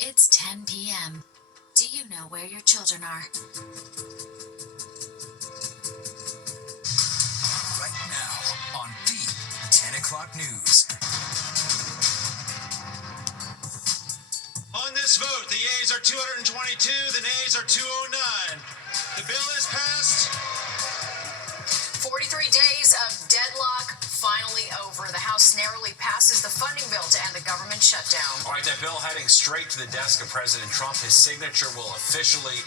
It's 10 p.m. Do you know where your children are? Right now on the 10 o'clock news. On this vote, the yeas are 222, the nays are 209. The bill is passed. 43 days of deadlock finally over. The House narrowly passes the funding bill to end the government shutdown. All right, that bill heading straight to the desk of President Trump. His signature will officially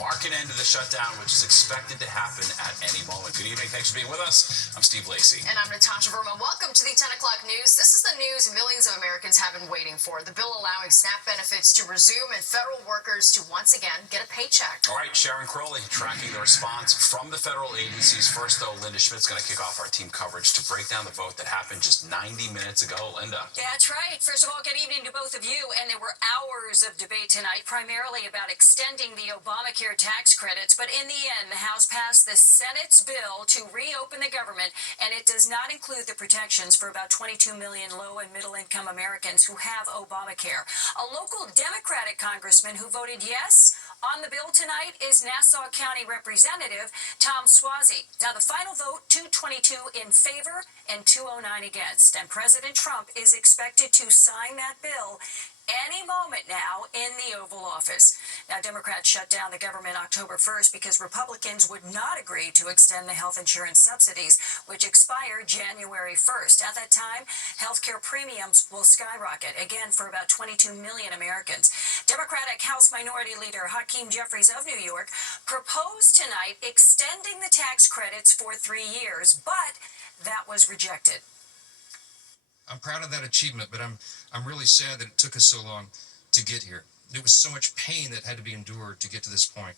mark an end to the shutdown, which is expected to happen at any moment. Good evening. Thanks for being with us. I'm Steve Lacey. And I'm Natasha Verma. Welcome to the 10 o'clock news. This is the news millions of Americans have been waiting for. The bill allowing SNAP benefits to resume and federal workers to once again get a paycheck. All right, Sharon Crowley tracking the response from the federal agencies. First, though, Linda Schmidt's going to kick off our team coverage to break down the vote that happened just 90 minutes ago. Linda. Yeah, that's right. First of all, good evening to both of you. And there were hours of debate tonight, primarily about extending the Obamacare tax credits. But in the end, the House passed the Senate's bill to reopen the government, and it does not include the protections for about 22 million low and middle income Americans who have Obamacare. A local Democratic congressman who voted yes on the bill tonight is Nassau County Representative Tom Suozzi. Now, the final vote, 222 in favor and 209 against. And President Trump is expected to sign that bill any moment now in the Oval Office. Now, Democrats shut down the government October 1st because Republicans would not agree to extend the health insurance subsidies, which expire January 1st. At that time, health care premiums will skyrocket, again, for about 22 million Americans. Democratic House Minority Leader Hakeem Jeffries of New York proposed tonight extending the tax credits for 3 years, but that was rejected. I'm proud of that achievement, but I'm really sad that it took us so long to get here. There was so much pain that had to be endured to get to this point.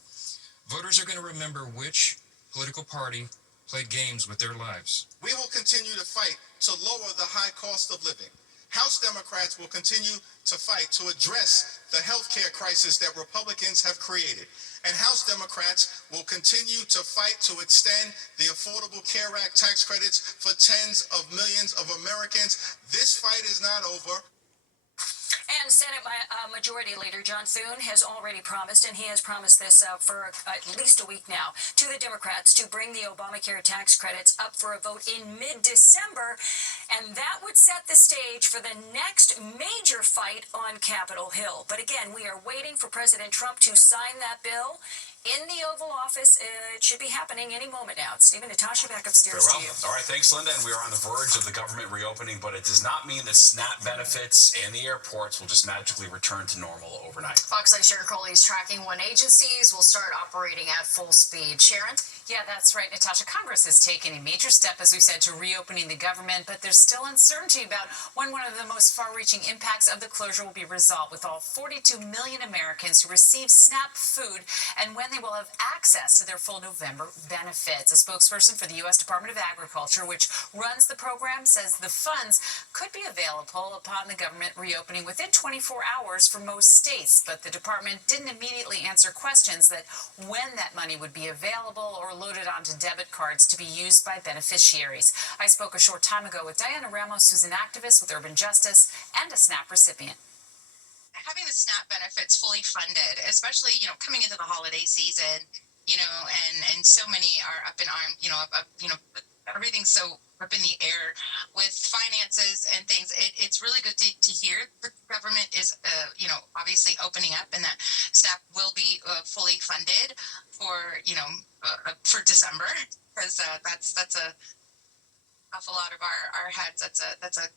Voters are going to remember which political party played games with their lives. We will continue to fight to lower the high cost of living. House Democrats will continue to fight to address the health care crisis that Republicans have created. And House Democrats will continue to fight to extend the Affordable Care Act tax credits for tens of millions of Americans. This fight is not over. And Senate Majority Leader John Thune has already promised, and he has promised this for at least a week now, to the Democrats to bring the Obamacare tax credits up for a vote in mid-December. And that would set the stage for the next major fight on Capitol Hill. But again, we are waiting for President Trump to sign that bill in the Oval Office. It should be happening any moment now. Stephen, Natasha, back upstairs to you. All right, thanks, Linda. And we are on the verge of the government reopening, but it does not mean that SNAP benefits and the airports will just magically return to normal overnight. Fox 9 Sharon Crowley is tracking when agencies will start operating at full speed. Sharon? Yeah, that's right, Natasha. Congress has taken a major step, as we said, to reopening the government, but there's still uncertainty about when one of the most far-reaching impacts of the closure will be resolved, with all 42 million Americans who receive SNAP food and when they will have access to their full November benefits. A spokesperson for the U.S. Department of Agriculture, which runs the program, says the funds could be available upon the government reopening within 24 hours for most states, but the department didn't immediately answer questions that when that money would be available or loaded onto debit cards to be used by beneficiaries. I spoke a short time ago with Diana Ramos, who's an activist with Urban Justice and a SNAP recipient. Having the SNAP benefits fully funded, especially, coming into the holiday season, and so many are up in arms, everything's so up in the air with finances and things. It's really good to hear the government is, obviously opening up and that SNAP will be fully funded for December, because that's a awful lot of our heads. That's a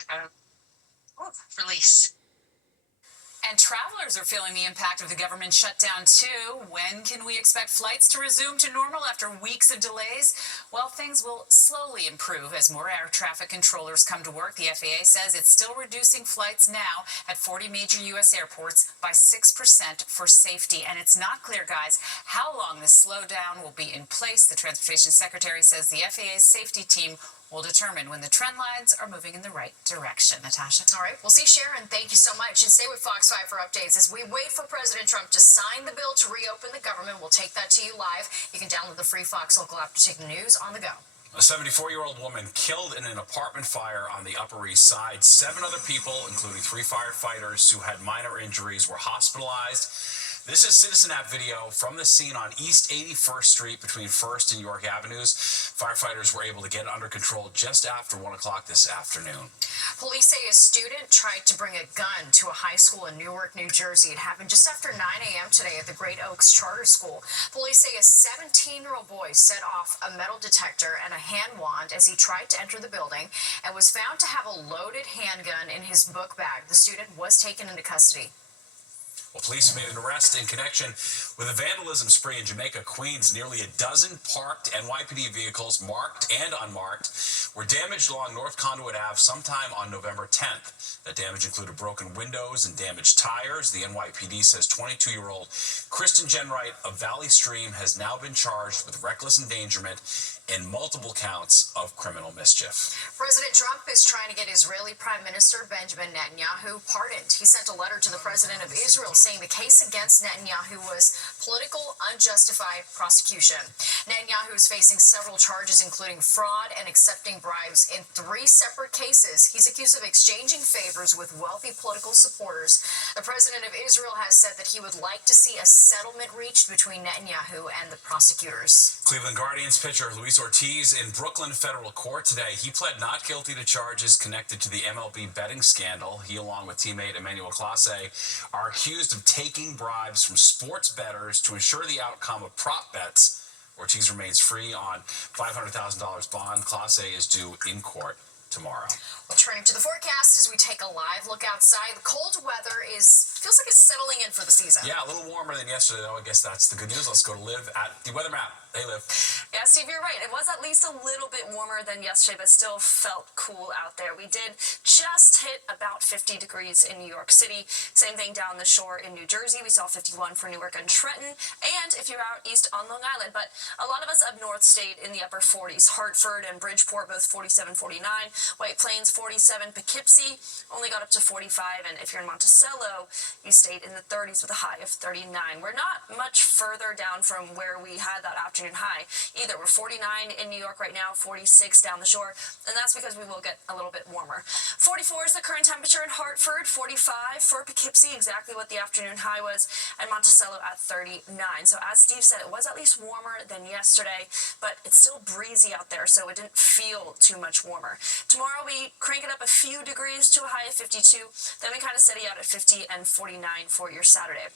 release. And travelers are feeling the impact of the government shutdown, too. When can we expect flights to resume to normal after weeks of delays? Well, things will slowly improve as more air traffic controllers come to work. The FAA says it's still reducing flights now at 40 major U.S. airports by 6% for safety. And it's not clear, guys, how long this slowdown will be in place. The Transportation Secretary says the FAA's safety team will determine when the trend lines are moving in the right direction. Natasha? All right. We'll see, Sharon. Thank you so much. And stay with Fox 5 for updates as we wait for President Trump to sign the bill to reopen the government. We'll take that to you live. You can download the free Fox local app to take the news on the go. A 74-year-old woman killed in an apartment fire on the Upper East Side. 7 other people, including 3 firefighters who had minor injuries, were hospitalized. This is Citizen App video from the scene on East 81st Street between 1st and York Avenues. Firefighters were able to get it under control just after 1 o'clock this afternoon. Police say a student tried to bring a gun to a high school in Newark, New Jersey. It happened just after 9 a.m. today at the Great Oaks Charter School. Police say a 17-year-old boy set off a metal detector and a hand wand as he tried to enter the building and was found to have a loaded handgun in his book bag. The student was taken into custody. Well, police made an arrest in connection with a vandalism spree in Jamaica, Queens. Nearly a dozen parked NYPD vehicles, marked and unmarked, were damaged along North Conduit Ave sometime on November 10th. That damage included broken windows and damaged tires. The NYPD says 22-year-old Kristen Jenwright of Valley Stream has now been charged with reckless endangerment and multiple counts of criminal mischief. President Trump is trying to get Israeli Prime Minister Benjamin Netanyahu pardoned. He sent a letter to the president of Israel saying the case against Netanyahu was political, unjustified prosecution. Netanyahu is facing several charges, including fraud and accepting bribes in 3 separate cases. He's accused of exchanging favors with wealthy political supporters. The president of Israel has said that he would like to see a settlement reached between Netanyahu and the prosecutors. Cleveland Guardians pitcher Luis Ortiz in Brooklyn federal court today. He pled not guilty to charges connected to the MLB betting scandal. He, along with teammate Emmanuel Clase, are accused of taking bribes from sports bettors to ensure the outcome of prop bets. Ortiz remains free on $500,000 bond. Clase is due in court tomorrow. Well, turning to the forecast as we take a live look outside, the cold weather feels like it's settling in for the season. Yeah, a little warmer than yesterday, though. I guess that's the good news. Let's go to Liv at the weather map. Hey, Liv. Yeah, Steve, you're right. It was at least a little bit warmer than yesterday, but still felt cool out there. We did just hit about 50 degrees in New York City. Same thing down the shore in New Jersey. We saw 51 for Newark and Trenton. And if you're out east on Long Island, but a lot of us up north stayed in the upper 40s. Hartford and Bridgeport, both 47, 49. White Plains, 47. Poughkeepsie only got up to 45. And if you're in Monticello, you stayed in the 30s with a high of 39. We're not much further down from where we had that afternoon high either. We're 49 in New York right now, 46 down the shore, and that's because we will get a little bit warmer. 44 is the current temperature in Hartford, 45 for Poughkeepsie, exactly what the afternoon high was, and Monticello at 39. So as Steve said, it was at least warmer than yesterday, but it's still breezy out there, so it didn't feel too much warmer. Tomorrow we crank it up a few degrees to a high of 52, then we kind of steady out at 50 and 49 for your Saturday.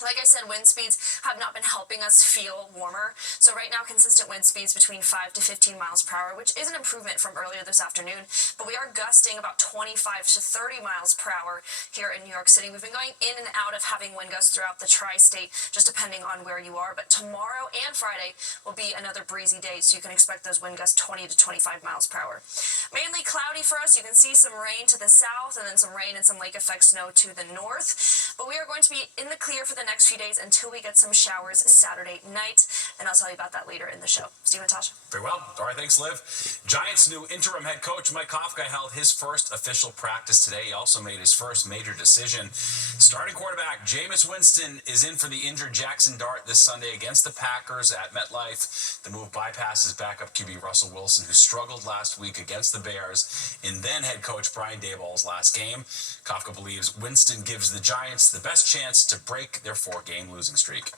Like I said, wind speeds have not been helping us feel warmer. So right now, consistent wind speeds between 5 to 15 miles per hour, which is an improvement from earlier this afternoon. But we are gusting about 25 to 30 miles per hour here in New York City. We've been going in and out of having wind gusts throughout the tri-state, just depending on where you are. But tomorrow and Friday will be another breezy day, so you can expect those wind gusts 20 to 25 miles per hour. Mainly cloudy for us. You can see some rain to the south and then some rain and some lake effect snow to the north. But we are going to be in the clear for the next few days until we get some showers Saturday night, and I'll tell you about that later in the show. Steve and Tasha. Very well. All right, thanks, Liv. Giants' new interim head coach, Mike Kafka, held his first official practice today. He also made his first major decision. Starting quarterback Jameis Winston is in for the injured Jackson Dart this Sunday against the Packers at MetLife. The move bypasses backup QB Russell Wilson, who struggled last week against the Bears in then head coach Brian Daboll's last game. Kafka believes Winston gives the Giants the best chance to break their 4-game losing streak.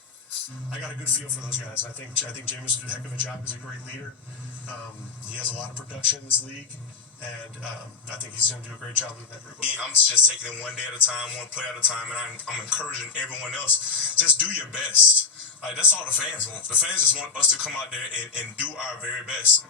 I got a good feel for those guys. I think Jameis did a heck of a job. He's a great leader. He has a lot of production in this league, and I think he's going to do a great job leading that group. I'm just taking it one day at a time, one play at a time, and I'm encouraging everyone else, just do your best. Like, that's all the fans want. The fans just want us to come out there and do our very best.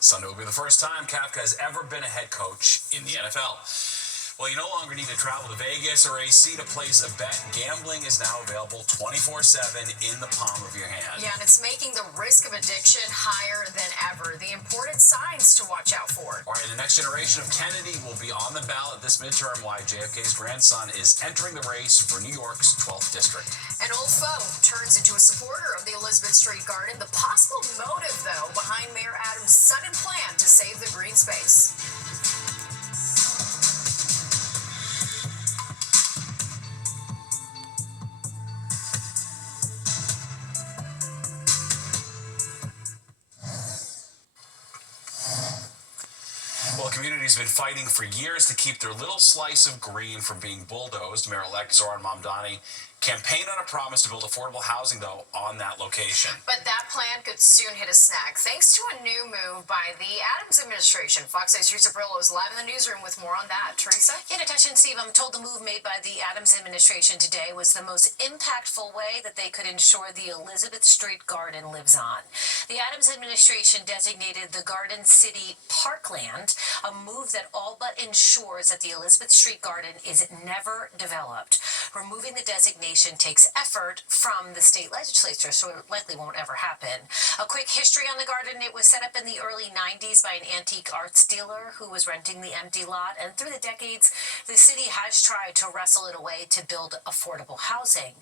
Sunday will be the first time Kafka has ever been a head coach in the NFL. Well, you no longer need to travel to Vegas or AC to place a bet. Gambling is now available 24/7 in the palm of your hand. Yeah, and it's making the risk of addiction higher than ever. The important signs to watch out for. All right, the next generation of Kennedy will be on the ballot this midterm, while JFK's grandson is entering the race for New York's 12th district. An old foe turns into a supporter of the Elizabeth Street Garden. The possible motive, though, behind Mayor Adams' sudden plan to save the green space. The community's been fighting for years to keep their little slice of green from being bulldozed. Mayor-elect Zoran Mamdani campaigned on a promise to build affordable housing, though, on that location. But that plan could soon hit a snag, thanks to a new move by the Adams administration. Fox 8's Teresa Brillo is live in the newsroom with more on that. Teresa? Yeah, Natasha and Steve, I'm told the move made by the Adams administration today was the most impactful way that they could ensure the Elizabeth Street Garden lives on. The Adams administration designated the Garden City Parkland, a move that all but ensures that the Elizabeth Street Garden is never developed. Removing the designation takes effort from the state legislature, so it likely won't ever happen. A quick history on the garden: it was set up in the early 90s by an antique arts dealer who was renting the empty lot, and through the decades, the city has tried to wrestle it away to build affordable housing.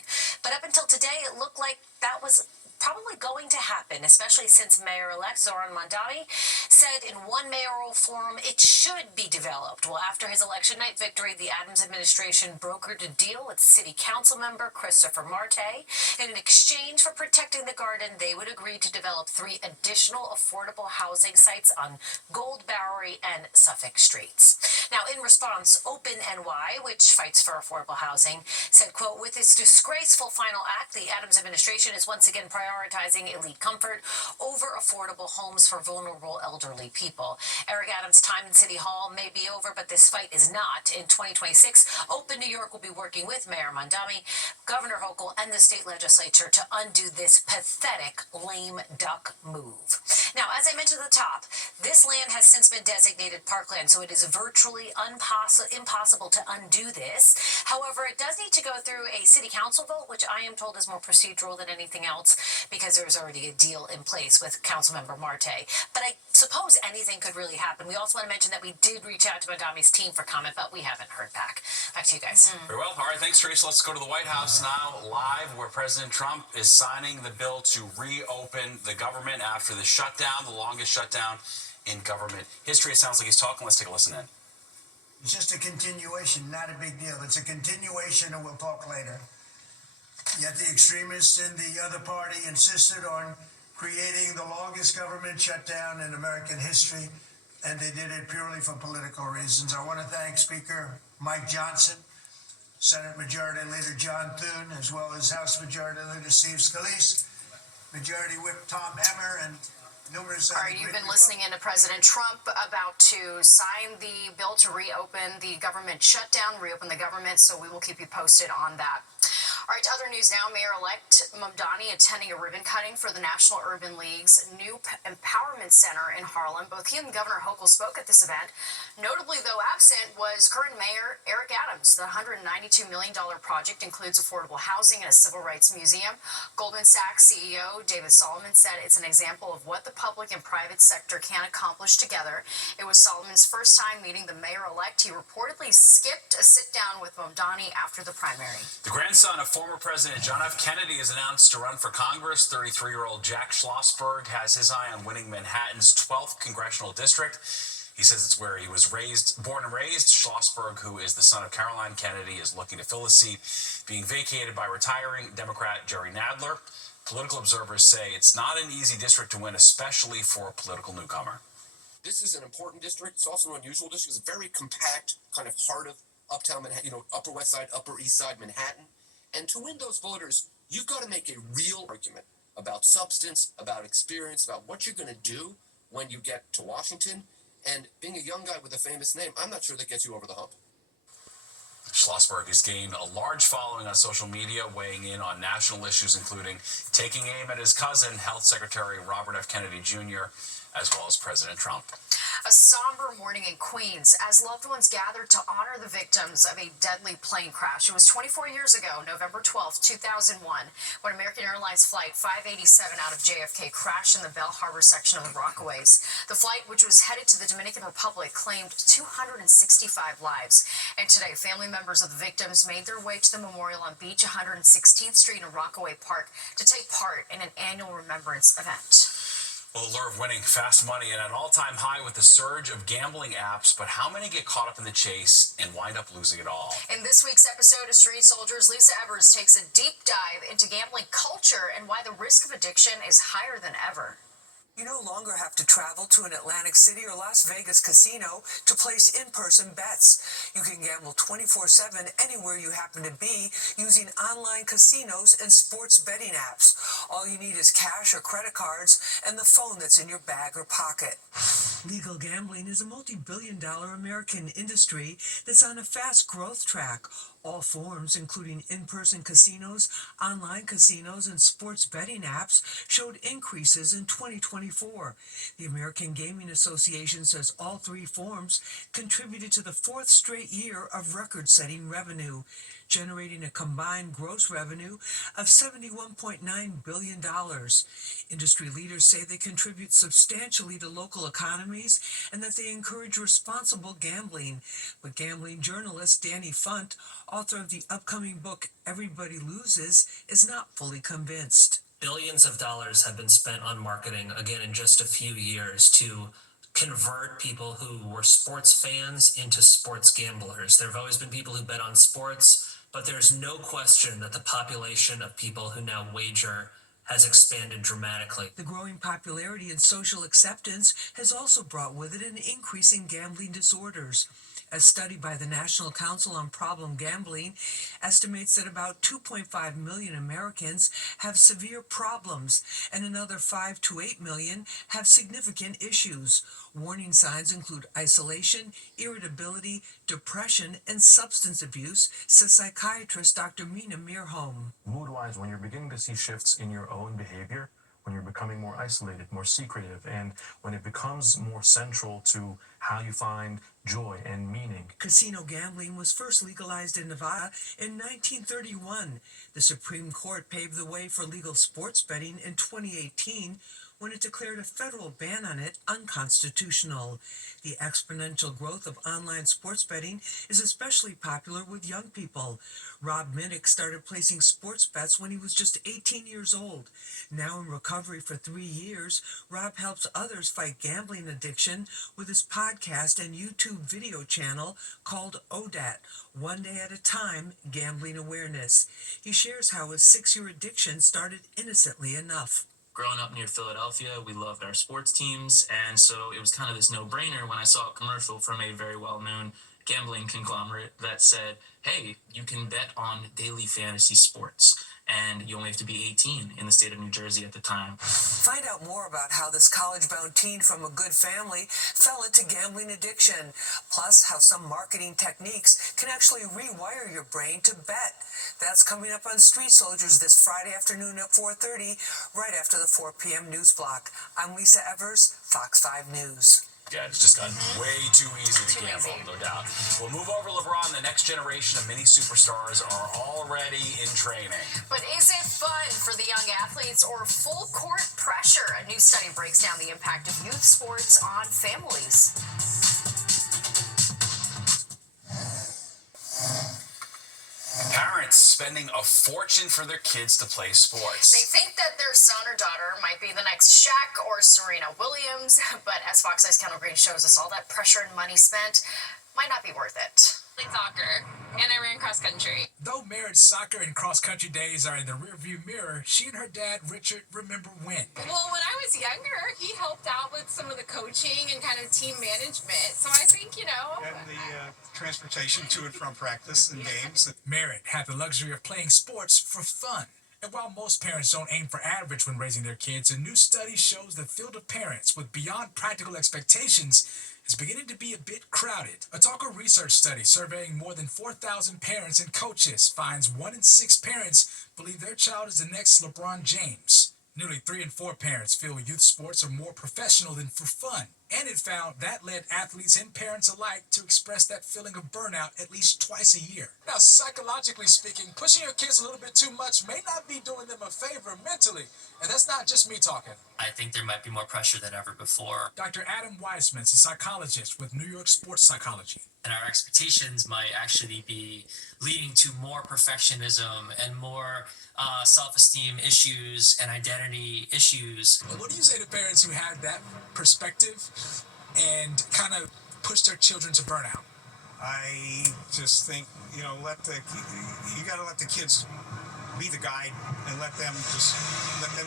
But up until today, it looked like that was probably going to happen, especially since Mayor-elect Zoran Mamdani said in one mayoral forum it should be developed. Well, after his election night victory, the Adams administration brokered a deal with City Council member Christopher Marte. In exchange for protecting the garden, they would agree to develop 3 additional affordable housing sites on Gold Bowery and Suffolk Streets. Now, in response, Open NY, which fights for affordable housing, said, quote, "With its disgraceful final act, the Adams administration is once again prioritizing elite comfort over affordable homes for vulnerable elderly people. Eric Adams' time in City Hall may be over, but this fight is not. In 2026, Open New York will be working with Mayor Mamdani, Governor Hochul, and the state legislature to undo this pathetic lame duck move." Now, as I mentioned at the top, this land has since been designated parkland, so it is virtually impossible to undo this. However, it does need to go through a city council vote, which I am told is more procedural than anything else, because there's already a deal in place with Councilmember Marte. But I suppose anything could really happen. We also want to mention that we did reach out to Mamdani's team for comment, but we haven't heard back. Back to you guys. Very well. All right, thanks, Teresa. Let's go to the White House now, live, where President Trump is signing the bill to reopen the government after the shutdown, the longest shutdown in government history. It sounds like he's talking. Let's take a listen in. It's just a continuation, not a big deal. It's a continuation, and we'll talk later. Yet the extremists in the other party insisted on creating the longest government shutdown in American history, and they did it purely for political reasons. I want to thank Speaker Mike Johnson, Senate Majority Leader John Thune, as well as House Majority Leader Steve Scalise, Majority Whip Tom Emmer, and numerous other. All right, you've been listening in to President Trump about to sign the bill to reopen the government shutdown, reopen the government, so we will keep you posted on that. All right, to other news now. Mayor-elect Mamdani attending a ribbon cutting for the National Urban League's new Empowerment Center in Harlem. Both he and Governor Hochul spoke at this event. Notably, though absent, was current Mayor Eric Adams. The $192 million project includes affordable housing and a civil rights museum. Goldman Sachs CEO David Solomon said it's an example of what the public and private sector can accomplish together. It was Solomon's first time meeting the mayor-elect. He reportedly skipped a sit-down with Mamdani after the primary. The grandson of former President John F. Kennedy has announced to run for Congress. 33-year-old Jack Schlossberg has his eye on winning Manhattan's 12th congressional district. He says it's where he was born and raised. Schlossberg, who is the son of Caroline Kennedy, is looking to fill the seat being vacated by retiring Democrat Jerry Nadler. Political observers say it's not an easy district to win, especially for a political newcomer. This is an important district. It's also an unusual district. It's a very compact, kind of heart of uptown Manhattan, Upper West Side, Upper East Side Manhattan. And to win those voters, you've got to make a real argument about substance, about experience, about what you're going to do when you get to Washington. And being a young guy with a famous name, I'm not sure that gets you over the hump. Schlossberg has gained a large following on social media, weighing in on national issues, including taking aim at his cousin, Health Secretary Robert F. Kennedy Jr., as well as President Trump. A somber morning in Queens as loved ones gathered to honor the victims of a deadly plane crash. It was 24 years ago, November 12, 2001, when American Airlines Flight 587 out of JFK crashed in the Bell Harbor section of the Rockaways. The flight, which was headed to the Dominican Republic, claimed 265 lives. And today, family members of the victims made their way to the memorial on Beach 116th Street in Rockaway Park to take part in an annual remembrance event. Well, the lure of winning fast money at an all-time high with the surge of gambling apps, but how many get caught up in the chase and wind up losing it all? In this week's episode of Street Soldiers, Lisa Evers takes a deep dive into gambling culture and why the risk of addiction is higher than ever. You no longer have to travel to an Atlantic City or Las Vegas casino to place in-person bets. You can gamble 24/7 anywhere you happen to be using online casinos and sports betting apps. All you need is cash or credit cards and the phone that's in your bag or pocket. Legal gambling is a multi-billion-dollar American industry that's on a fast growth track. All forms, including in-person casinos, online casinos, and sports betting apps, showed increases in 2024. The American Gaming Association says all three forms contributed to the fourth straight year of record-setting revenue, generating a combined gross revenue of $71.9 billion. Industry leaders say they contribute substantially to local economies and that they encourage responsible gambling. But gambling journalist Danny Funt, author of the upcoming book Everybody Loses, is not fully convinced. Billions of dollars have been spent on marketing, again, in just a few years to convert people who were sports fans into sports gamblers. There have always been people who bet on sports, but there's no question that the population of people who now wager has expanded dramatically. The growing popularity and social acceptance has also brought with it an increase in gambling disorders. A study by the National Council on Problem Gambling estimates that about 2.5 million Americans have severe problems, and another 5 to 8 million have significant issues. Warning signs include isolation, irritability, depression, and substance abuse, says psychiatrist Dr. Mina Mirholm. Mood-wise, when you're beginning to see shifts in your own behavior, when you're becoming more isolated, more secretive, and when it becomes more central to how you find joy and meaning. Casino gambling was first legalized in Nevada in 1931. The Supreme Court paved the way for legal sports betting in 2018 when it declared a federal ban on it unconstitutional. The exponential growth of online sports betting is especially popular with young people. Rob Minnick started placing sports bets when he was just 18 years old. Now in recovery for 3 years, Rob helps others fight gambling addiction with his podcast and YouTube video channel called ODAT, One Day at a Time, Gambling Awareness. He shares how his 6-year addiction started innocently enough. Growing up near Philadelphia, we loved our sports teams, and so it was kind of this no-brainer when I saw a commercial from a very well-known gambling conglomerate that said, hey, you can bet on daily fantasy sports, and you only have to be 18 in the state of New Jersey at the time. Find out more about how this college-bound teen from a good family fell into gambling addiction, plus how some marketing techniques can actually rewire your brain to bet. That's coming up on Street Soldiers this Friday afternoon at 4:30, right after the 4 p.m. news block. I'm Lisa Evers, Fox 5 News. Yeah, it's just gotten way too easy to gamble, no doubt. We'll move over to LeBron. The next generation of mini superstars are already in training. But is it fun for the young athletes or full court pressure? A new study breaks down the impact of youth sports on families. Parents spending a fortune for their kids to play sports. They think that their son or daughter might be the next Shaq or Serena Williams, but as Fox 5's Kendall Green shows us, all that pressure and money spent might not be worth it. Played soccer, and I ran cross country. Though Merritt's soccer and cross country days are in the rearview mirror, she and her dad, Richard, remember when. Well, when I was younger, he helped out with some of the coaching and kind of team management. So I think, And the transportation to and from practice and games. Merritt had the luxury of playing sports for fun. And while most parents don't aim for average when raising their kids, a new study shows the field of parents with beyond practical expectations is beginning to be a bit crowded. A Talker research study surveying more than 4,000 parents and coaches finds 1 in 6 parents believe their child is the next LeBron James. Nearly 3 in 4 parents feel youth sports are more professional than for fun. And it found that led athletes and parents alike to express that feeling of burnout at least twice a year. Now, psychologically speaking, pushing your kids a little bit too much may not be doing them a favor mentally. And that's not just me talking. I think there might be more pressure than ever before. Dr. Adam Weissman's a psychologist with New York Sports Psychology. And our expectations might actually be leading to more perfectionism and more self-esteem issues and identity issues. What do you say to parents who have that perspective and kind of push their children to burnout? I just think, you got to let the kids be the guide and let them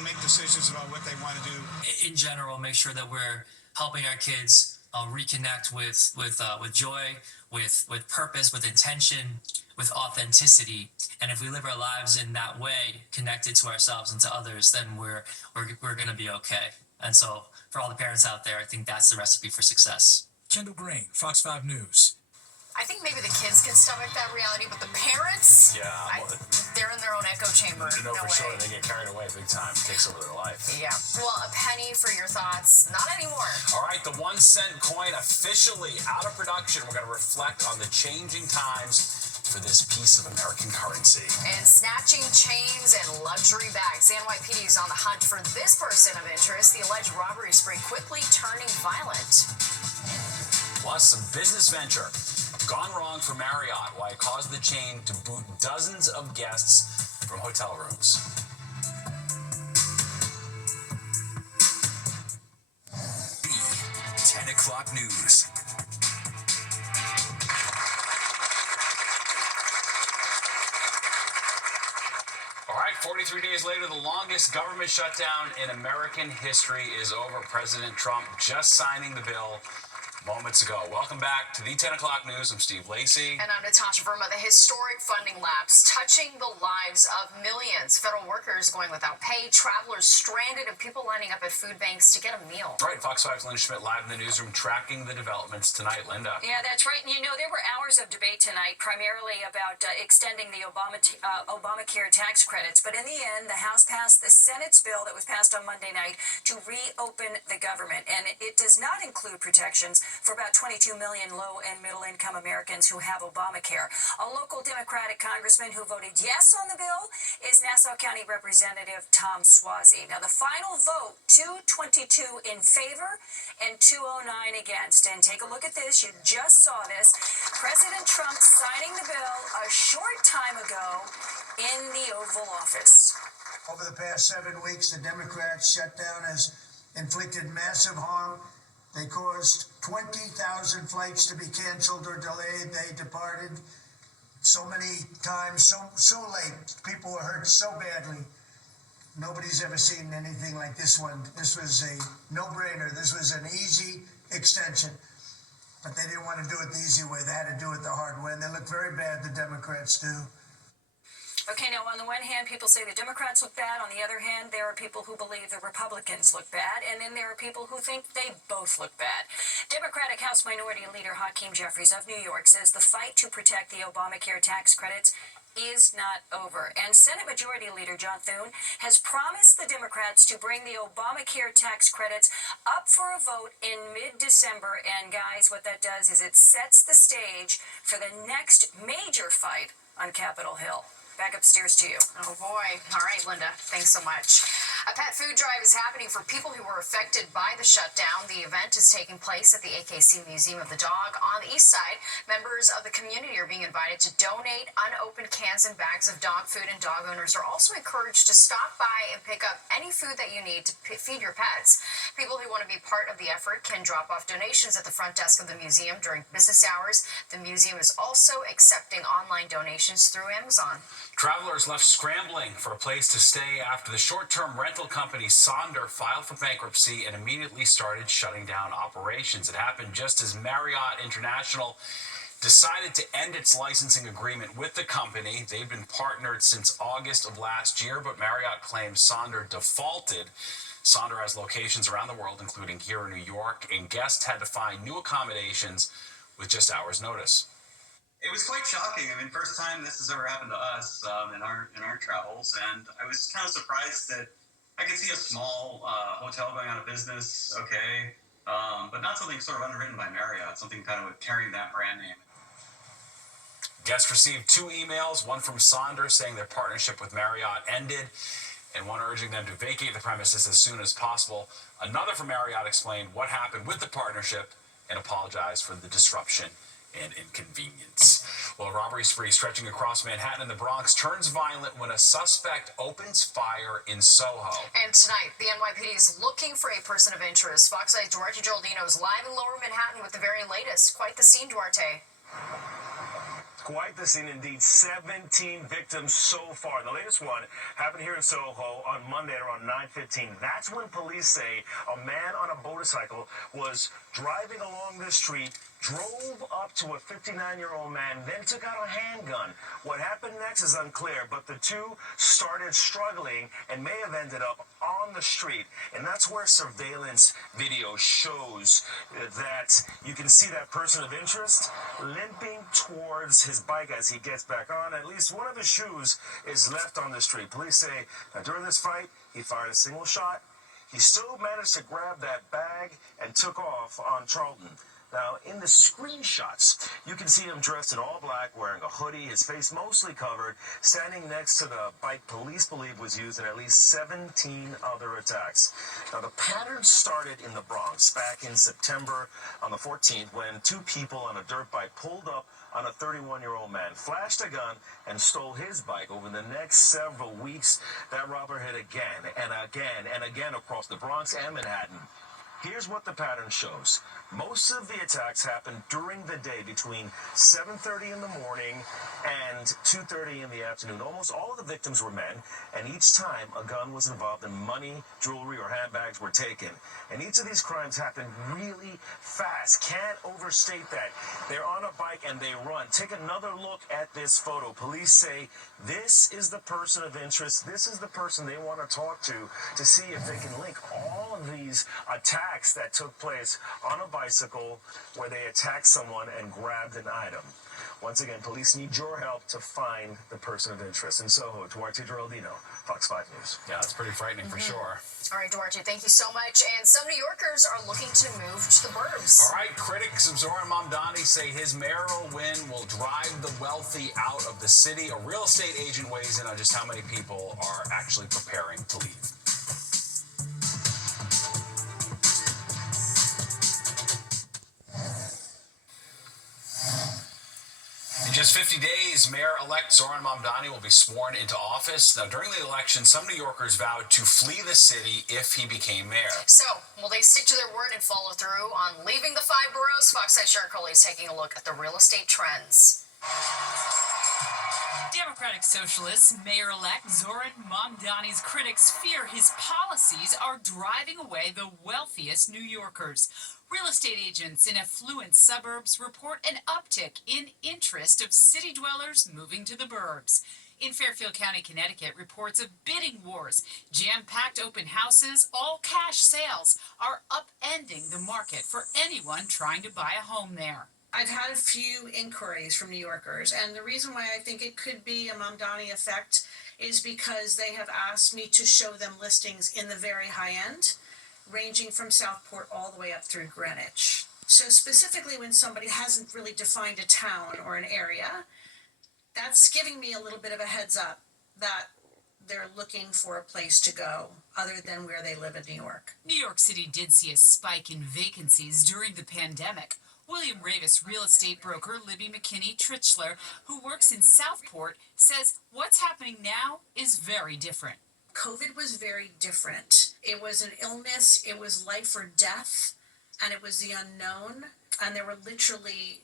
make decisions about what they want to do. In general, make sure that we're helping our kids reconnect with joy, with purpose, with intention, with authenticity. And if we live our lives in that way, connected to ourselves and to others, then we're going to be okay. And so for all the parents out there, I think that's the recipe for success. Kendall Green, Fox 5 News. I think maybe the kids can stomach that reality, but the parents, they're in their own echo chamber. No, for sure. They get carried away big time. It takes over their life. Yeah. Well, a penny for your thoughts. Not anymore. All right, the 1 cent coin officially out of production. We're going to reflect on the changing times for this piece of American currency. And snatching chains and luxury bags. The NYPD is on the hunt for this person of interest. The alleged robbery spree quickly turning violent. Plus, some business venture gone wrong for Marriott. Why it caused the chain to boot dozens of guests from hotel rooms. The 10 o'clock news. All right, 43 days later, the longest government shutdown in American history is over. President Trump just signing the bill moments ago. Welcome back to the 10 o'clock news. I'm Steve Lacey. And I'm Natasha Verma. The historic funding lapse touching the lives of millions. Federal workers going without pay, travelers stranded, and people lining up at food banks to get a meal. All right, Fox 5's Linda Schmidt live in the newsroom tracking the developments tonight. Linda. Yeah, that's right. And you know, there were hours of debate tonight, primarily about extending the Obamacare tax credits. But in the end, the House passed the Senate's bill that was passed on Monday night to reopen the government. And it does not include protections for about 22 million low and middle income Americans who have Obamacare. A local Democratic congressman who voted yes on the bill is Nassau County Representative Tom Suozzi. Now, the final vote, 222 in favor and 209 against. And take a look at this. You just saw this. President Trump signing the bill a short time ago in the Oval Office. Over the past 7 weeks, the Democrats' shutdown has inflicted massive harm. They caused 20,000 flights to be canceled or delayed. They departed so many times, so late. People were hurt so badly. Nobody's ever seen anything like this one. This was a no-brainer. This was an easy extension. But they didn't want to do it the easy way. They had to do it the hard way. And they look very bad, the Democrats do. Okay, now on the one hand, people say the Democrats look bad. On the other hand, there are people who believe the Republicans look bad. And then there are people who think they both look bad. Democratic House Minority Leader Hakeem Jeffries of New York says the fight to protect the Obamacare tax credits is not over. And Senate Majority Leader John Thune has promised the Democrats to bring the Obamacare tax credits up for a vote in mid-December. And guys, what that does is it sets the stage for the next major fight on Capitol Hill. Back upstairs to you. Oh boy. All right, Linda. Thanks so much. A pet food drive is happening for people who were affected by the shutdown. The event is taking place at the AKC Museum of the Dog on the east side. Members of the community are being invited to donate unopened cans and bags of dog food, and dog owners are also encouraged to stop by and pick up any food that you need to feed your pets. People who want to be part of the effort can drop off donations at the front desk of the museum during business hours. The museum is also accepting online donations through Amazon. Travelers left scrambling for a place to stay after the short-term rental company Sonder filed for bankruptcy and immediately started shutting down operations. It happened just as Marriott International decided to end its licensing agreement with the company. They've been partnered since August of last year, but Marriott claims Sonder defaulted. Sonder has locations around the world, including here in New York, and guests had to find new accommodations with just hours' notice. It was quite shocking. I mean, first time this has ever happened to us in our travels, and I was kind of surprised that I could see a small hotel going out of business, okay, but not something sort of underwritten by Marriott, something kind of carrying that brand name. Guests received 2 emails, one from Sonder saying their partnership with Marriott ended, and one urging them to vacate the premises as soon as possible. Another from Marriott explained what happened with the partnership and apologized for the disruption and inconvenience. Well, a robbery spree stretching across Manhattan and the Bronx turns violent when a suspect opens fire in Soho. And tonight, the NYPD is looking for a person of interest. Fox 8's Duarte Giordino is live in Lower Manhattan with the very latest. Quite the scene, Duarte. Quite the scene indeed. 17 victims so far. The latest one happened here in Soho on Monday around 9:15. That's when police say a man on a motorcycle was driving along the street, drove up to a 59-year-old man, then took out a handgun. What happened next is unclear, but the two started struggling and may have ended up on the street. And that's where surveillance video shows that you can see that person of interest limping towards his bike as he gets back on. At least one of his shoes is left on the street. Police say during this fight, he fired a single shot. He still managed to grab that bag and took off on Charlton. Now, in the screenshots, you can see him dressed in all black, wearing a hoodie, his face mostly covered, standing next to the bike police believe was used in at least 17 other attacks. Now, the pattern started in the Bronx back in September on the 14th when two people on a dirt bike pulled up on a 31-year-old man, flashed a gun, and stole his bike. Over the next several weeks, that robber hit again and again and again across the Bronx and Manhattan. Here's what the pattern shows. Most of the attacks happened during the day between 7:30 in the morning and 2:30 in the afternoon. Almost all of the victims were men, and each time a gun was involved and money, jewelry, or handbags were taken. And each of these crimes happened really fast. Can't overstate that. They're on a bike and they run. Take another look at this photo. Police say this is the person of interest. This is the person they want to talk to see if they can link all of these attacks that took place on a bicycle where they attacked someone and grabbed an item. Once again, police need your help to find the person of interest. In Soho, Duarte Geraldino, Fox 5 News. Yeah, it's pretty frightening for sure. All right, Duarte, thank you so much. And some New Yorkers are looking to move to the burbs. All right, critics of Zoran Mamdani say his mayoral win will drive the wealthy out of the city. A real estate agent weighs in on just how many people are actually preparing to leave. In just 50 days, Mayor-elect Zoran Mamdani will be sworn into office. Now, during the election, some New Yorkers vowed to flee the city if he became mayor. So, will they stick to their word and follow through on leaving the 5 boroughs? Fox 5 Sharon Coley is taking a look at the real estate trends. Democratic Socialist Mayor-elect Zoran Mamdani's critics fear his policies are driving away the wealthiest New Yorkers. Real estate agents in affluent suburbs report an uptick in interest of city dwellers moving to the burbs. In Fairfield County, Connecticut, reports of bidding wars, jam-packed open houses, all cash sales are upending the market for anyone trying to buy a home there. I've had a few inquiries from New Yorkers, and the reason why I think it could be a Mamdani effect is because they have asked me to show them listings in the very high end, ranging from Southport all the way up through Greenwich. So specifically when somebody hasn't really defined a town or an area, that's giving me a little bit of a heads up that they're looking for a place to go other than where they live in New York. New York City did see a spike in vacancies during the pandemic. William Ravis real estate broker Libby McKinney Trichler, who works in Southport, says what's happening now is very different. COVID was very different. It was an illness, it was life or death, and it was the unknown. And there were literally,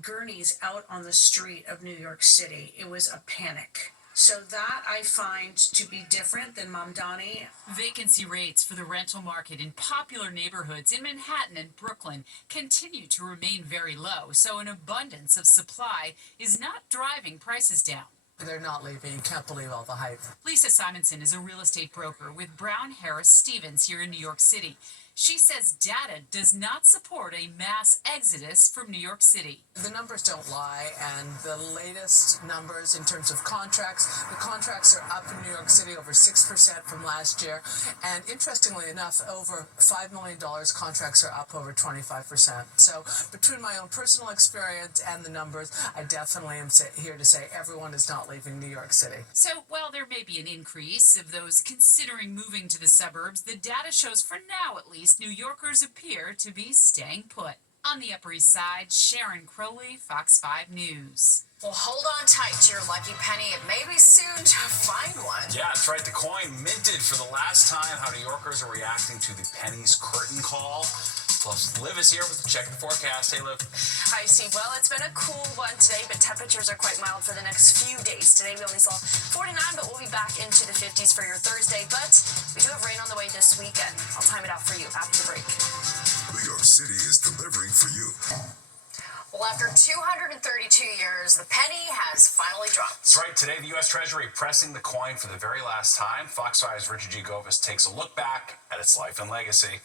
gurneys out on the street of New York City. It was a panic. So that I find to be different than Mamdani. Vacancy rates for the rental market in popular neighborhoods in Manhattan and Brooklyn continue to remain very low, so an abundance of supply is not driving prices down. They're not leaving. You can't believe all the hype. Lisa Simonson is a real estate broker with Brown Harris Stevens here in New York City. She says data does not support a mass exodus from New York City. The numbers don't lie, and the latest numbers in terms of contracts, the contracts are up in New York City over 6% from last year. And interestingly enough, over $5 million contracts are up over 25%. So between my own personal experience and the numbers, I definitely am here to say everyone is not leaving New York City. So while there may be an increase of those considering moving to the suburbs, the data shows for now at least New Yorkers appear to be staying put. On the Upper East Side, Sharon Crowley, Fox 5 News. Well, hold on tight to your lucky penny. It may be soon to find one. Yeah, that's right. The coin minted for the last time. How New Yorkers are reacting to the penny's curtain call. Plus, Liv is here with the Check the Forecast. Hey, Liv. Hi, Steve. Well, it's been a cool one today, but temperatures are quite mild for the next few days. Today we only saw 49, but we'll be back into the 50s for your Thursday. But we do have rain on the way this weekend. I'll time it out for you after the break. New York City is delivering for you. Well, after 232 years, the penny has finally dropped. That's right. Today, the U.S. Treasury pressing the coin for the very last time. Fox 5's Richard G. Govis takes a look back at its life and legacy.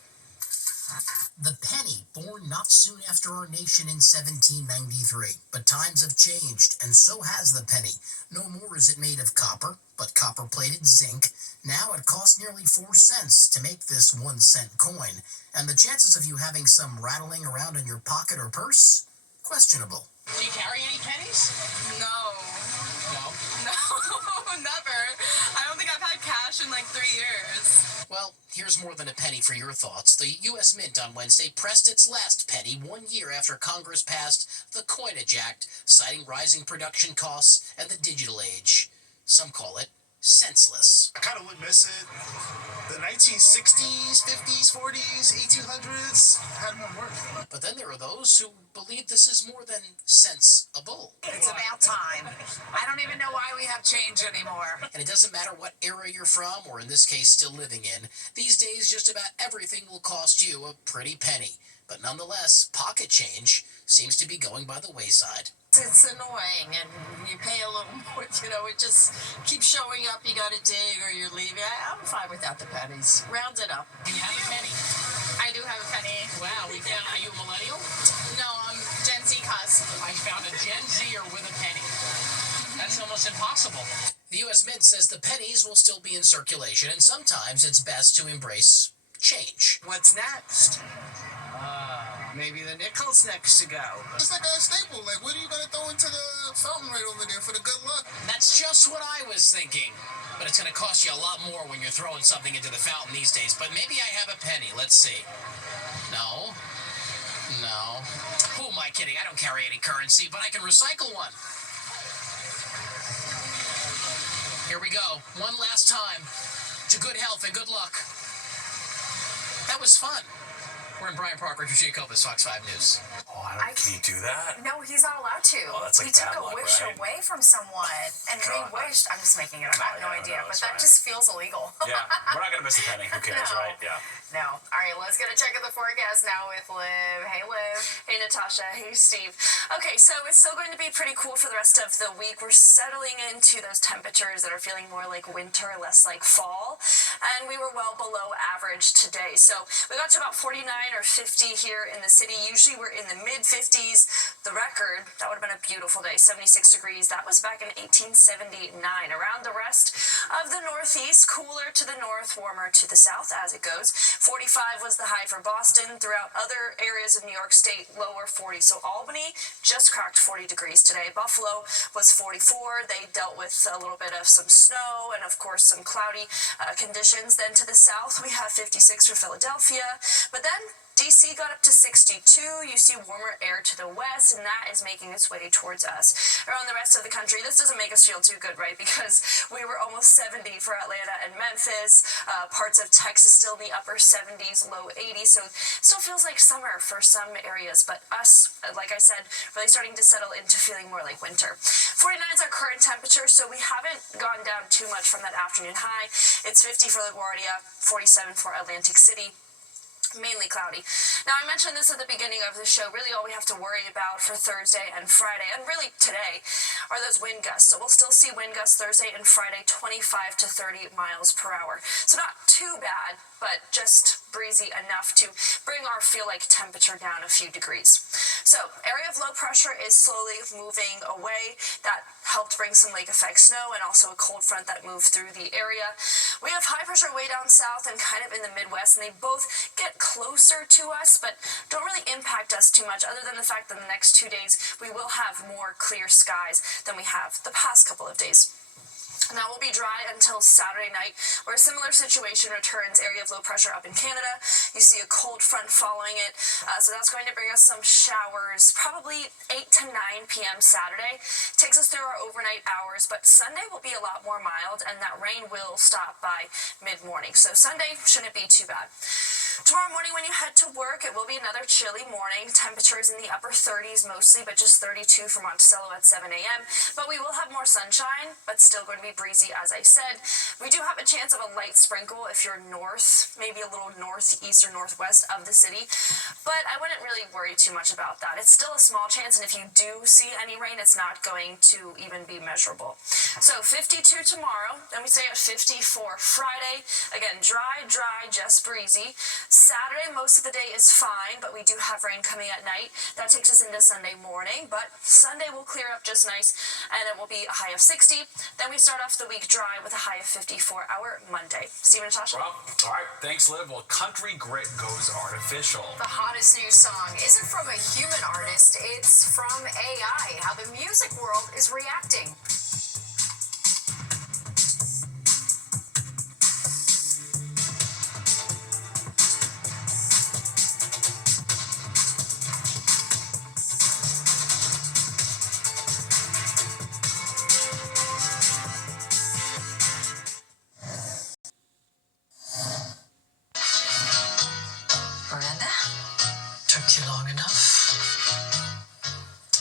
The penny, born not soon after our nation in 1793. But times have changed, and so has the penny. No more is it made of copper, but copper-plated zinc. Now it costs nearly 4 cents to make this 1 cent coin. And the chances of you having some rattling around in your pocket or purse? Questionable. Do you carry any pennies? No. No. No, never. I don't think I've had cash in like 3 years. Well, here's more than a penny for your thoughts. The U.S. Mint on Wednesday pressed its last penny 1 year after Congress passed the Coinage Act, citing rising production costs and the digital age. Some call it senseless. I kind of would miss it. The 1960s, 50s, 40s, 1800s had more work. But then there are those who believe this is more than sensible. It's about time. I don't even know why we have change anymore. And it doesn't matter what era you're from, or in this case, still living in. These days, just about everything will cost you a pretty penny. But nonetheless, pocket change seems to be going by the wayside. It's annoying, and you pay a little more, it just keeps showing up. You got to dig or you're leaving. I'm fine without the pennies. Round it up. You have a penny. I do have a penny. Wow, we found. Are you a millennial? No, I'm Gen Z cusp. I found a Gen Zer with a penny. That's almost impossible. The U.S. Mint says the pennies will still be in circulation, and sometimes it's best to embrace change. What's next? Maybe the nickel's next to go. It's like a staple. Like, what are you going to throw into the fountain right over there for the good luck? That's just what I was thinking. But it's going to cost you a lot more when you're throwing something into the fountain these days. But maybe I have a penny. Let's see. No. Who am I kidding? I don't carry any currency, but I can recycle one. Here we go. One last time. To good health and good luck. That was fun. We're in Bryant Park, Richard G. Govis, Fox 5 News. Oh, can you do that? No, he's not allowed to. Oh, that's like he took bad a luck, wish right? away from someone, and God. re-wished. I'm just making it up. I have no idea, but that just feels illegal. Yeah, we're not going to miss a penny. Who cares, No. right? Yeah. No. All right, let's get a check of the forecast now with Liv. Hey, Liv. Hey, Natasha. Hey, Steve. Okay, so it's still going to be pretty cool for the rest of the week. We're settling into those temperatures that are feeling more like winter, less like fall. And we were well below average today. So we got to about 49 or 50 here in the city. Usually we're in the mid-50s. The record, that would have been a beautiful day, 76 degrees. That was back in 1879. Around the rest of the Northeast, cooler to the north, warmer to the south as it goes. 45 was the high for Boston. Throughout other areas of New York State, lower 40. So Albany just cracked 40 degrees today. Buffalo was 44. They dealt with a little bit of some snow and, of course, some cloudy conditions. Then to the south, we have 56 for Philadelphia. But then DC got up to 62. You see warmer air to the west, and that is making its way towards us. Around the rest of the country, this doesn't make us feel too good, right? Because we were almost 70 for Atlanta and Memphis. Parts of Texas still in the upper 70s, low 80s. So it still feels like summer for some areas, but us, like I said, really starting to settle into feeling more like winter. 49 is our current temperature, so we haven't gone down too much from that afternoon high. It's 50 for LaGuardia, 47 for Atlantic City. Mainly cloudy. Now, I mentioned this at the beginning of the show. Really, all we have to worry about for Thursday and Friday, and really today, are those wind gusts. So we'll still see wind gusts Thursday and Friday, 25 to 30 miles per hour. So not too bad, but just breezy enough to bring our feel-like temperature down a few degrees. So, area of low pressure is slowly moving away. That helped bring some lake effect snow and also a cold front that moved through the area. We have high pressure way down south and kind of in the Midwest, and they both get closer to us, but don't really impact us too much, other than the fact that in the next 2 days we will have more clear skies than we have the past couple of days. Now we'll be dry until Saturday night, where a similar situation returns. Area of low pressure up in Canada. You see a cold front following it, so that's going to bring us some showers, probably 8 to 9 p.m. Saturday. Takes us through our overnight hours, but Sunday will be a lot more mild, and that rain will stop by mid-morning. So Sunday shouldn't be too bad. Tomorrow morning when you head to work, it will be another chilly morning. Temperatures in the upper 30s mostly, but just 32 for Monticello at 7 a.m. But we will have more sunshine, but still going to be breezy, as I said. We do have a chance of a light sprinkle if you're north, maybe a little northeast or northwest of the city. But I wouldn't really worry too much about that. It's still a small chance, and if you do see any rain, it's not going to even be measurable. So 52 tomorrow, then we stay at 54 Friday. Again, dry, just breezy. Saturday, most of the day is fine, but we do have rain coming at night. That takes us into Sunday morning, but Sunday will clear up just nice, and it will be a high of 60. Then we start off the week dry with a high of 54 our Monday. Steve and Natasha? Well, all right. Thanks, Liv. Well, Country Grit goes artificial. The hottest new song isn't from a human artist, it's from AI. How the music world is reacting. Miranda? Took you long enough?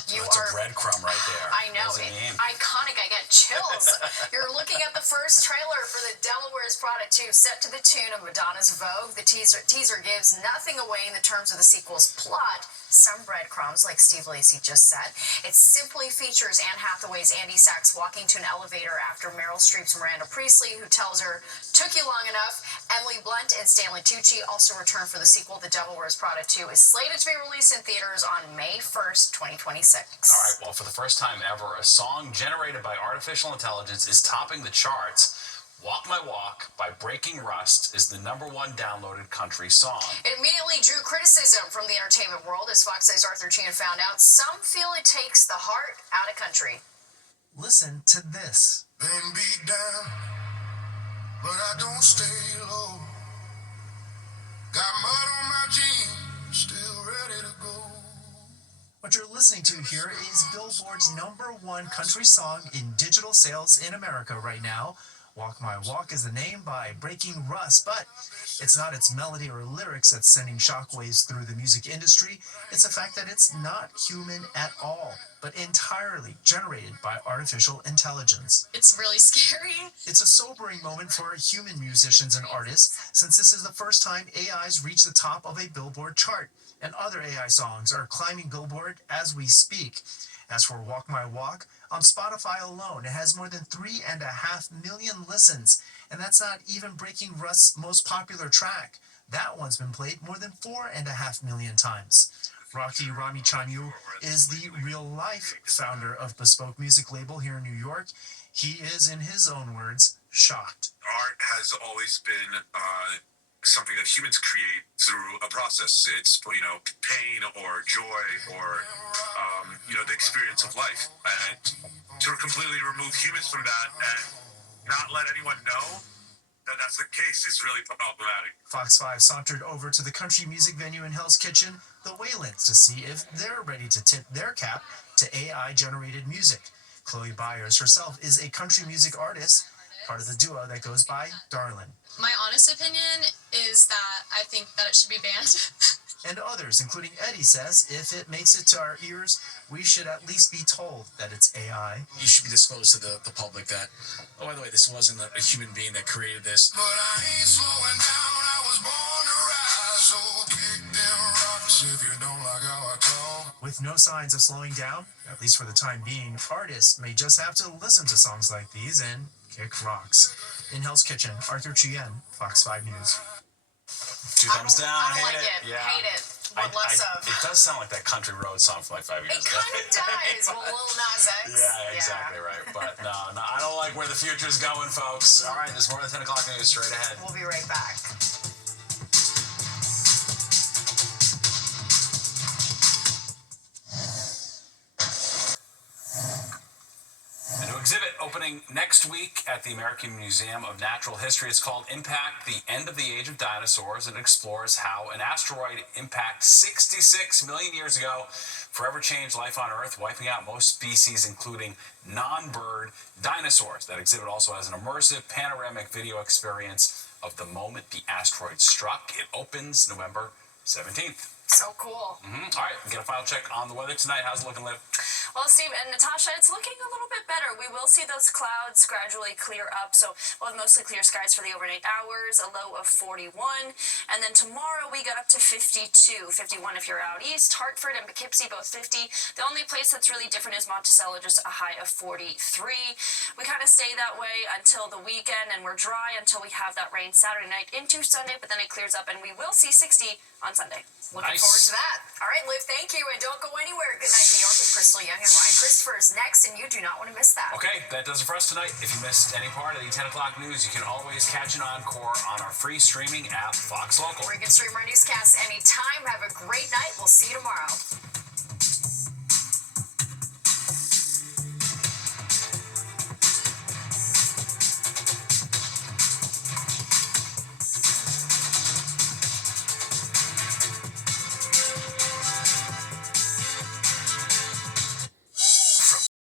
You That's are a breadcrumb right there. I know, What does it mean? iconic. I get chills. You're looking at the first trailer for the Devil Wears Prada 2, set to the tune of Madonna's Vogue. The teaser gives nothing away in the terms of the sequel's plot. Some breadcrumbs, like Steve Lacy just said. It simply features Anne Hathaway's Andy Sachs walking to an elevator after Meryl Streep's Miranda Priestley, who tells her, "Took you long enough." Emily Blunt and Stanley Tucci also return for the sequel. The Devil Wears Prada 2 is slated to be released in theaters on May 1st, 2026. All right, well, for the first time ever, a song generated by artificial intelligence is topping the charts. Walk My Walk by Breaking Rust is the #1 downloaded country song. It immediately drew criticism from the entertainment world, as Fox 8's Arthur Sheehan found out. Some feel it takes the heart out of country. Listen to this. Been beat down, but I don't stay low. Got mud on my jeans, still ready to go. What you're listening to here is Billboard's #1 country song in digital sales in America right now. Walk My Walk is the name by Breaking Rust, but it's not its melody or lyrics that's sending shockwaves through the music industry. It's the fact that it's not human at all, but entirely generated by artificial intelligence. It's really scary. It's a sobering moment for human musicians and artists, since this is the first time AIs reach the top of a Billboard chart, and other AI songs are climbing Billboard as we speak. As for Walk My Walk, on Spotify alone, it has more than 3.5 million listens, and that's not even Breaking Rust's most popular track. That one's been played more than 4.5 million times. Rocky Ramichandran is the real-life founder of Bespoke music label here in New York. He is, in his own words, shocked. Art has always been something that humans create through a process. It's, pain or joy or, the experience of life. And to completely remove humans from that and not let anyone know that that's the case is really problematic. Fox 5 sauntered over to the country music venue in Hell's Kitchen, the Waylands, to see if they're ready to tip their cap to AI-generated music. Chloe Byers herself is a country music artist, part of the duo that goes by Darlin. My honest opinion is that I think that it should be banned. And others, including Eddie, says if it makes it to our ears, we should at least be told that it's AI. You should be disclosed to the public that, oh, by the way, this wasn't a human being that created this. But I ain't slowing down, I was born to rise, so kick them rocks if you don't like how I talk. With no signs of slowing down, at least for the time being, artists may just have to listen to songs like these and kick rocks. In Hell's Kitchen, Arthur Chien, Fox 5 News. 2 thumbs down. I don't hate like it. it. Yeah. Hate it. What less of? It does sound like that Country Road song from like 5 years It ago. kind of does. Well, Lil Nas X. Yeah, exactly right. But no, I don't like where the future's going, folks. All right, there's more than 10 o'clock news straight ahead. We'll be right back. A new exhibit opening opening next week at the American Museum of Natural History. It's called Impact: The End of the Age of Dinosaurs, and it explores how an asteroid impact 66 million years ago forever changed life on Earth, wiping out most species, including non-bird dinosaurs. That exhibit also has an immersive panoramic video experience of the moment the asteroid struck. It opens November 17th. So cool. All right, get a final check on the weather tonight. How's it looking, Liv? Well, Steve and Natasha, it's looking a little bit better. We will see those clouds gradually clear up, so we'll have mostly clear skies for the overnight hours, a low of 41. And then tomorrow we got up to 52, 51 if you're out east. Hartford and Poughkeepsie both 50. The only place that's really different is Monticello, just a high of 43. We kind of stay that way until the weekend, and we're dry until we have that rain Saturday night into Sunday, but then it clears up, and we will see 60 on Sunday. Looking forward to that. All right, Liv, thank you, and don't go anywhere. Good night, New York, with Crystal Young and Ryan Christopher is next, and you do not want to miss that. Okay, that does it for us tonight. If you missed any part of the 10 o'clock news, you can always catch an encore on our free streaming app, Fox Local. Where you can stream our newscasts anytime. Have a great night. We'll see you tomorrow.